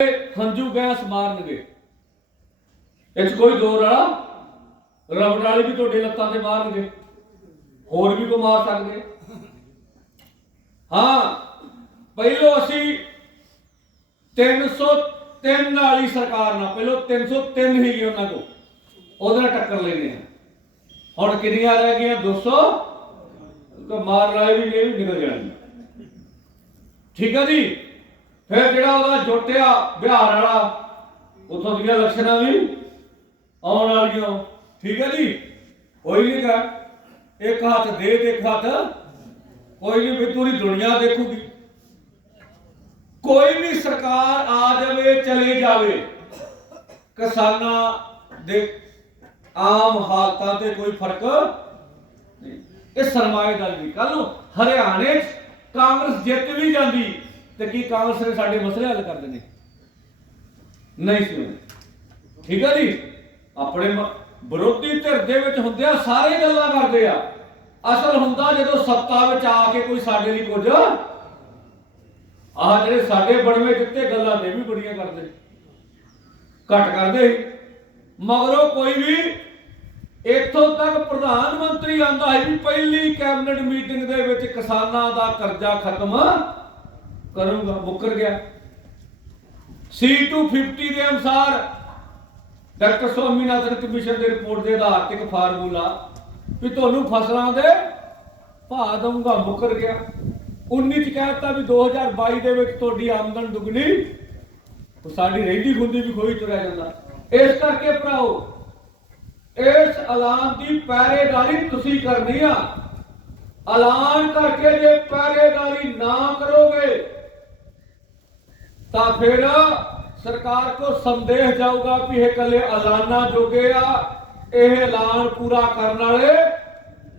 ਹੰਝੂ ਗੈਸ ਮਾਰਨਗੇ। ਇਹ ਕੋਈ ਜ਼ੋਰ ਵਾਲਾ? ਰਬੜ ਵਾਲੀ ਵੀ ਤੁਹਾਡੇ ਲੱਤਾਂ ਤੇ ਮਾਰਨਗੇ। ਹੋਰ ਵੀ ਕੋ ਮਾਰ ਸਕਦੇ? ਹਾਂ, ਪਹਿਲੋ ਅਸੀਂ 303 ਵਾਲੀ ਸਰਕਾਰ ਨਾਲ, ਪਹਿਲੋ 303 ਹੀ ਉਹਨਾਂ ਕੋ ਉਹਦੇ ਨਾਲ ਟੱਕਰ ਲੈਨੇ ਆ ਹੁਣ ਕਿੰਨੀਆਂ ਰਹਿ ਗਈਆਂ? 200 ਕੋ ਮਾਰ ਲਾਏ ਵੀ ਇਹ ਵੀ ਨਿਕਲ ਜਾਣਗੀਆਂ ਠੀਕ ਹੈ ਜੀ? ਫਿਰ ਜਿਹੜਾ ਉਹਦਾ ਜੋਟਿਆ ਬਿਹਾਰ ਵਾਲਾ, ਉਥੋਂ ਦੀਆਂ ਇਲੈਕਸ਼ਨਾਂ ਵੀ ਆਉਣ ਵਾਲੀਆਂ। ਠੀਕ ਹੈ ਜੀ? ਕੋਈ ਨਹੀਂ ਕਰ ਇੱਕ ਹੱਥ ਦੇ ਤੇ ਇੱਕ ਹੱਥ। ਕੋਈ ਨਹੀਂ ਵੀ ਪੂਰੀ ਦੁਨੀਆ ਦੇਖੂਗੀ। ਕੋਈ ਵੀ ਸਰਕਾਰ ਆ ਜਾਵੇ, ਚਲੇ ਜਾਵੇ। ਕਿਸਾਨਾਂ ਦੇ ਆਮ ਹਾਲਤਾਂ ਤੇ ਕੋਈ ਫ਼ਰਕ ਨਹੀਂ। ਇਹ ਸਰਮਾਏਦਾਰੀ ਕੱਲ ਨੂੰ ਹਰਿਆਣੇ 'ਚ ਕਾਂਗਰਸ ਜਿੱਤ ਵੀ ਜਾਂਦੀ। ਤੇ ਕੀ ਕਾਂਗਰਸ ਨੇ ਸਾਡੇ ਮਸਲੇ ਹੱਲ ਕਰ ਦੇਣੇ? ਨਹੀਂ ਸੀ ਠੀਕ ਹੈ ਜੀ? ਆਪਣੇ ਵਿਰੋਧੀ ਧਿਰ ਦੇ ਵਿੱਚ ਹੁੰਦਿਆਂ ਸਾਰੇ ਗੱਲਾਂ ਕਰਦੇ ਆ। ਅਸਲ ਹੁੰਦਾ ਜਦੋਂ ਸੱਤਾ ਵਿੱਚ ਆ ਕੇ ਕੋਈ ਸਾਡੇ ਲਈ ਕੁਝ। ਆਹ ਜਿਹੜੇ ਸਾਡੇ ਬਣਵੇਂ ਦਿੱਤੇ ਗੱਲਾਂ ਨੇ ਵੀ ਬੜੀਆਂ ਕਰਦੇ। ਘੱਟ ਕਰਦੇ। ਸੀ। ਮਗਰੋਂ ਕੋਈ ਵੀ ਇੱਥੋਂ ਤੱਕ ਪ੍ਰਧਾਨ ਮੰਤਰੀ ਆਂਦਾ ਹੈ ਵੀ ਪਹਿਲੀ ਕੈਬਨਿਟ ਮੀਟਿੰਗ ਦੇ ਵਿੱਚ ਕਿਸਾਨਾਂ ਦਾ ਕਰਜ਼ਾ ਖਤਮ। ਕਰੂੰਗਾ ਮੁੱਕਰ ਗਿਆ। C250 ਦੇ ਅਨੁਸਾਰ ਡਾਕਟਰ ਸਵਾਮੀਨਾਥਨ ਕਮਿਸ਼ਨ ਦੀ ਰਿਪੋਰਟ ਦੇ ਆਧਾਰ ਤੇ ਇੱਕ ਫਾਰਮੂਲਾ ਵੀ ਤੁਹਾਨੂੰ ਫਸਲਾਂ ਦੇ ਭਾਅ ਦਊਂਗਾ, ਮੁੱਕਰ ਗਿਆ। 19 ਚ ਕਹਿਤਾ ਵੀ 2022 ਦੇ ਵਿੱਚ ਤੁਹਾਡੀ ਆਮਦਨ ਦੁੱਗਣੀ, ਉਹ ਸਾਡੀ ਰਹਿੰਦੀ ਖੁੰਦੀ ਵੀ ਖੋਈ ਤੁਰਿਆ ਜਾਂਦਾ। ਇਸ ਕਰਕੇ ਭਰਾਓ, ਇਸ ਐਲਾਨ ਦੀ ਪਹਿਰੇਦਾਰੀ ਤੁਸੀਂ ਕਰਨੀ ਆ। ਐਲਾਨ ਕਰਕੇ ਜੇ ਪਹਿਰੇਦਾਰੀ ਨਾ ਕਰੋਗੇ ਤਾਂ ਫਿਰ ਸਰਕਾਰ ਕੋ ਸੰਦੇਸ਼ ਜਾਊਗਾ ਵੀ ਇਹ ਕੱਲੇ ਐਲਾਨਾਂ ਜੋਗੇ ਆ, ਇਹ ਐਲਾਨ ਪੂਰਾ ਕਰਨ ਵਾਲੇ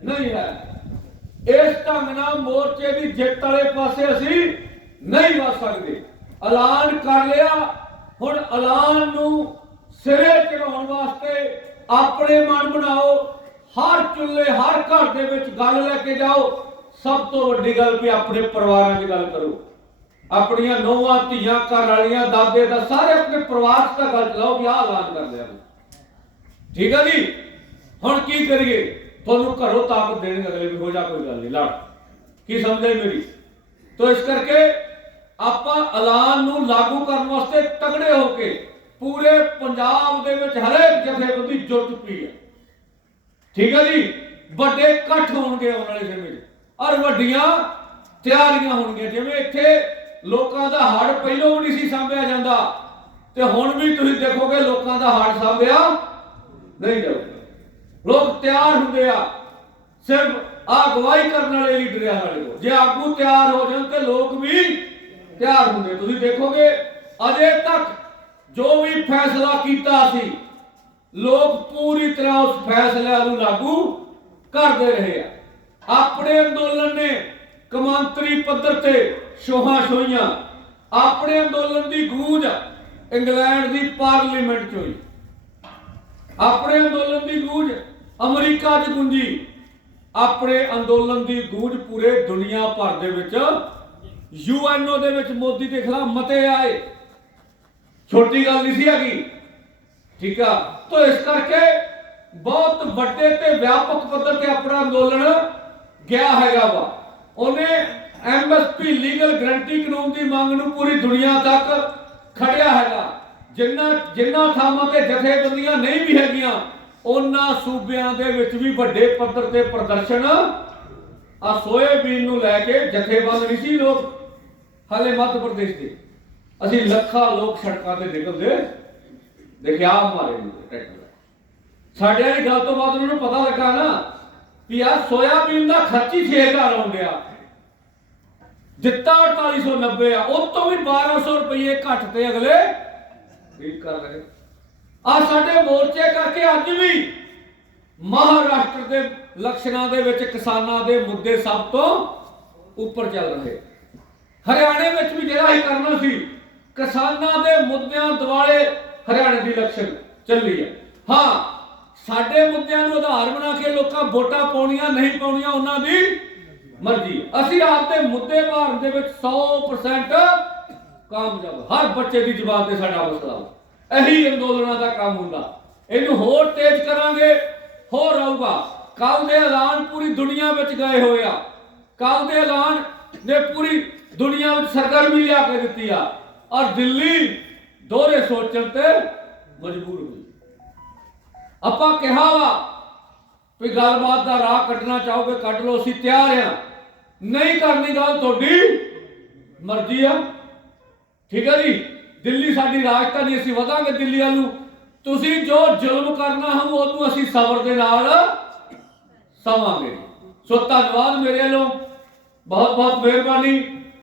ਨਹੀਂ ਹੈ। ਇਸ ਢੰਗ ਨਾਲ ਮੋਰਚੇ ਦੀ ਜਿੱਤ ਵਾਲੇ ਪਾਸੇ ਅਸੀਂ ਨਹੀਂ ਵੱਧ ਸਕਦੇ। ਐਲਾਨ ਕਰ ਲਿਆ, ਹੁਣ ਐਲਾਨ ਨੂੰ ਸਿਰੇ ਚੜਾਉਣ ਵਾਸਤੇ ਆਪਣੇ ਮਨ ਬਣਾਓ, ਹਰ ਚੁੱਲ੍ਹੇ, ਹਰ ਘਰ ਦੇ ਵਿੱਚ ਗੱਲ ਲੈ ਕੇ ਜਾਓ। ਸਭ ਤੋਂ ਵੱਡੀ ਗੱਲ ਵੀ ਆਪਣੇ ਪਰਿਵਾਰਾਂ 'ਚ ਗੱਲ ਕਰੋ। ਆਪਣੀਆਂ ਨੌਵਾਂ ਧੀਆਂ ਘਰ ਵਾਲੀਆਂ, ਦਾਦੇ ਦਾ ਸਾਰੇ ਆਪਣੇ ਪਰਿਵਾਰ 'ਚ ਗੱਲ ਚਲਾਓ ਵੀ ਆਹ ਐਲਾਨ ਕਰ ਲਿਆ। ਠੀਕ ਹੈ ਜੀ? ਹੁਣ ਕੀ ਕਰੀਏ? ਤੁਹਾਨੂੰ ਘਰੋਂ ਤਾਕਤ ਦੇਣ ਅਗਲੇ ਵੀ ਹੋ ਜਾ, ਕੋਈ ਗੱਲ ਨਹੀਂ, ਲੜ। ਕੀ ਸਮਝੇ ਮੇਰੀ? ਤੋ ਇਸ ਕਰਕੇ ਆਪਾਂ ਐਲਾਨ ਨੂੰ ਲਾਗੂ ਕਰਨ ਵਾਸਤੇ ਤਗੜੇ ਹੋ ਕੇ ਪੂਰੇ ਪੰਜਾਬ ਦੇ ਵਿੱਚ ਹਰੇਕ ਜਥੇਬੰਦੀ ਜੁਟ ਚੁੱਕੀ ਹੈ। ਠੀਕ ਹੈ ਜੀ? ਵੱਡੇ ਇਕੱਠ ਹੋਣਗੇ ਆਉਣ ਵਾਲੇ ਸਮੇਂ 'ਚ। ਔਰ ਵੱਡੀਆਂ ਤਿਆਰੀਆਂ ਹੋਣਗੀਆਂ, ਜਿਵੇਂ ਇੱਥੇ ਲੋਕਾਂ ਦਾ ਹੜ ਪਹਿਲੋਂ ਵੀ ਨਹੀਂ ਸੀ ਸਾਂਭਿਆ ਜਾਂਦਾ। ਤੇ ਹੁਣ ਵੀ ਤੁਸੀਂ ਦੇਖੋਗੇ ਲੋਕਾਂ ਦਾ ਹੜ ਸਾਂਭਿਆ ਨਹੀਂ ਜਾਊਗਾ ਲੋਕ ਤਿਆਰ ਹੁੰਦੇ ਆ। ਸਿਰਫ ਆ ਅਗਵਾਈ ਕਰਨ ਵਾਲੇ ਲੀਡਰ ਆ ਸਾਡੇ ਕੋਲ ਜੇ ਆਗੂ ਤਿਆਰ ਹੋ ਜਾਣ ਤੇ ਲੋਕ ਵੀ ਤਿਆਰ ਹੁੰਦੇ। ਤੁਸੀਂ ਦੇਖੋਗੇ, ਅਜੇ ਤੱਕ ਜੋ ਵੀ ਫੈਸਲਾ ਕੀਤਾ ਸੀ, ਲੋਕ ਪੂਰੀ ਤਰ੍ਹਾਂ ਉਸ ਫੈਸਲੇ ਨੂੰ ਲਾਗੂ ਕਰਦੇ ਰਹੇ ਆ। ਆਪਣੇ ਅੰਦੋਲਨ ਨੇ ਕਮਾਂਤਰੀ ਪੱਧਰ ਤੇ ਸ਼ੋਹਾਂ ਸ਼ੋਈਆਂ ਆਪਣੇ ਅੰਦੋਲਨ ਦੀ ਗੂੰਜ ਇੰਗਲੈਂਡ ਦੀ ਪਾਰਲੀਮੈਂਟ 'ਚ ਹੋਈ। ਆਪਣੇ ਅੰਦੋਲਨ ਦੀ ਗੂੰਜ ਅਮਰੀਕਾ 'ਚ ਗੂੰਜੀ। ਆਪਣੇ ਅੰਦੋਲਨ ਦੀ ਗੂੰਜ ਪੂਰੇ ਦੁਨੀਆ ਭਰ ਦੇ ਵਿੱਚ, ਯੂਐਨਓ ਦੇ ਵਿੱਚ ਮੋਦੀ ਦੇ ਖਿਲਾਫ ਮਤੇ ਆਏ। ਛੋਟੀ ਗੱਲ ਨਹੀਂ ਸੀ ਹੈਗੀ। ਠੀਕ ਆ? ਤਾਂ ਇਸ ਕਰਕੇ ਬਹੁਤ ਵੱਡੇ ਤੇ ਵਿਆਪਕ ਪੱਧਰ ਤੇ ਆਪਣਾ ਅੰਦੋਲਨ ਗਿਆ ਹੈਗਾ ਵਾ। ਉਹਨੇ ਐਮਐਸਪੀ ਲੀਗਲ ਗਰੰਟੀ ਕਾਨੂੰਨ ਦੀ ਮੰਗ ਨੂੰ ਪੂਰੀ ਦੁਨੀਆ ਤੱਕ ਖੜਿਆ ਹੈਗਾ। ਜਿੰਨਾ ਜਿੰਨਾ ਥਾਵਾਂ ਤੇ ਜਥੇਬੰਦੀਆਂ ਨਹੀਂ ਵੀ ਹੈਗੀਆਂ, ਉਹਨਾਂ ਸੂਬਿਆਂ ਦੇ ਵਿੱਚ ਵੀ ਵੱਡੇ ਪੱਧਰ ਤੇ ਪ੍ਰਦਰਸ਼ਨ ਆ ਸੋਇਆਬੀਨ ਨੂੰ ਲੈ ਕੇ ਜਥੇਬੰਦ ਨਹੀਂ ਸੀ ਲੋਕ, ਹਾਲੇ ਮੱਧ ਪ੍ਰਦੇਸ਼ ਦੇ। ਅਸੀਂ ਲੱਖਾਂ ਲੋਕ ਸੜਕਾਂ ਤੇ ਨਿਕਲਦੇ ਦੇਖਿਆ ਮਾਰੇ ਟਰੈਕਟਰ। ਸਾਡੇ ਵਾਲੀ ਗੱਲ ਤੋਂ ਬਾਅਦ ਉਹਨਾਂ ਨੂੰ ਪਤਾ ਲੱਗਾ ਨਾ ਵੀ ਆ ਸੋਇਆਬੀਨ ਦਾ ਖਰਚ ਹੀ 6000 ਹੋ ਗਿਆ ਦਿੱਤਾ 4890 ਆ, ਉਹ ਤੋਂ ਵੀ 1200 ਰੁਪਏ ਘੱਟ ਤੇ ਅਗਲੇ ਠੀਕ ਕਰ ਰਹੇ ਆ ਸਾਡੇ ਮੋਰਚੇ ਕਰਕੇ ਅੱਜ ਵੀ ਮਹਾਰਾਸ਼ਟਰ ਦੇ ਲਕਸ਼ਣਾਂ ਦੇ ਵਿੱਚ ਕਿਸਾਨਾਂ ਦੇ ਮੁੱਦੇ ਸਭ ਤੋਂ ਉੱਪਰ ਚੱਲ ਰਹੇ। ਹਰਿਆਣੇ ਵਿੱਚ ਵੀ ਜਿਹੜਾ ਹੀ ਕਰਨਾ ਸੀ, ਕਿਸਾਨਾਂ ਦੇ ਮੁੱਦਿਆਂ ਦੁਆਲੇ ਹਰਿਆਣੇ ਦੀ ਇਲੈਕਸ਼ਨ ਚੱਲੀ ਹੈ ਹਾਂ, ਸਾਡੇ ਮੁੱਦਿਆਂ ਨੂੰ ਆਧਾਰ ਬਣਾ ਕੇ ਲੋਕਾਂ ਵੋਟਾਂ ਪਾਉਣੀਆਂ, ਨਹੀਂ ਪਾਉਣੀਆਂ, ਉਹਨਾਂ ਦੀ ਮਰਜ਼ੀ। ਅਸੀਂ ਆਪਦੇ ਮੁੱਦੇ ਭਾਰਤ ਦੇ ਵਿੱਚ 100% ਕਾਮਯਾਬ। ਹਰ ਬੱਚੇ ਦੀ ਜ਼ੁਬਾਨ ਤੇ ਸਾਡਾ ਮਸਲਾ ਇਹੀ ਅੰਦੋਲਨਾਂ ਦਾ ਕੰਮ ਹੁੰਦਾ। ਇਹਨੂੰ ਹੋਰ ਤੇਜ਼ ਕਰਾਂਗੇ, ਹੋਰ ਰਹੂਗਾ ਕੱਲ ਦੇ ਐਲਾਨ ਪੂਰੀ ਦੁਨੀਆ ਵਿੱਚ ਗਏ ਹੋਏ ਆ। ਕੱਲ ਦੇ ਐਲਾਨ ਨੇ ਪੂਰੀ ਦੁਨੀਆ ਵਿੱਚ ਸਰਗਰਮੀ ਲਿਆ ਕੇ ਦਿੱਤੀ ਆ। ਔਰ ਦਿੱਲੀ ਦੋਹਰੇ ਸੋਚਣ ਤੇ ਮਜਬੂਰ ਹੋਈ ਆਪਾਂ ਕਿਹਾ ਵਾ ਵੀ ਗੱਲਬਾਤ ਦਾ ਰਾਹ ਕੱਢਣਾ ਚਾਹੋਗੇ, ਕੱਢ ਲਓ, ਅਸੀਂ ਤਿਆਰ ਆ ਨਹੀਂ ਕਰਨੀ ਗੱਲ ਤੁਹਾਡੀ। ਮਰਜ਼ੀ ਆ। ਠੀਕ ਹੈ ਜੀ? ਦਿੱਲੀ ਸਾਡੀ ਰਾਜਧਾਨੀ, ਅਸੀਂ ਵਧਾਂਗੇ ਦਿੱਲੀ ਵੱਲ ਨੂੰ। ਤੁਸੀਂ ਜੋ ਜ਼ੁਲਮ ਕਰਨਾ ਹਮ ਉਹਨੂੰ ਅਸੀਂ ਸਬਰ ਦੇ ਨਾਲ ਸਮਾਂਗੇ। ਸੋ ਧੰਨਵਾਦ ਮੇਰੇ ਵੱਲੋਂ। ਬਹੁਤ ਬਹੁਤ ਮਿਹਰਬਾਨੀ।